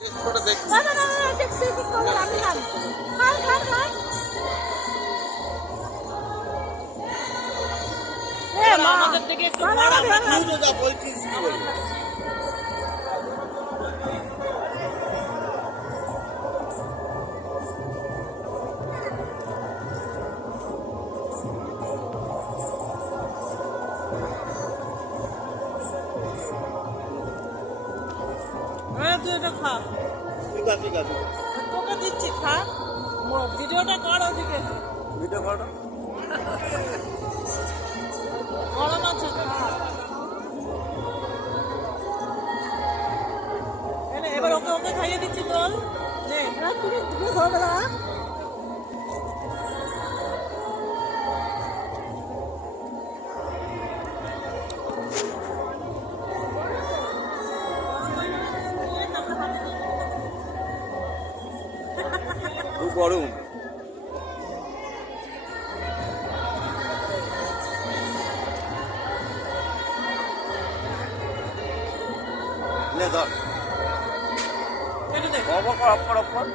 না না না না ঠিক ঠিক করে রাখি খান খান খান খান এ মা আমাদের থেকে একটু বড় আমরা খাবো যা বলছিস কি বলি তুই এটা খা ঠিক আছে তোকে দিচ্ছি খা ভিডিওটা কর ওদিকে ভিডিও করো গরম আছে এবার ওকে ওকে খাইয়ে দিচ্ছি তোল তুমি ধরবে না গরম লে ধর এটা দে অফ কর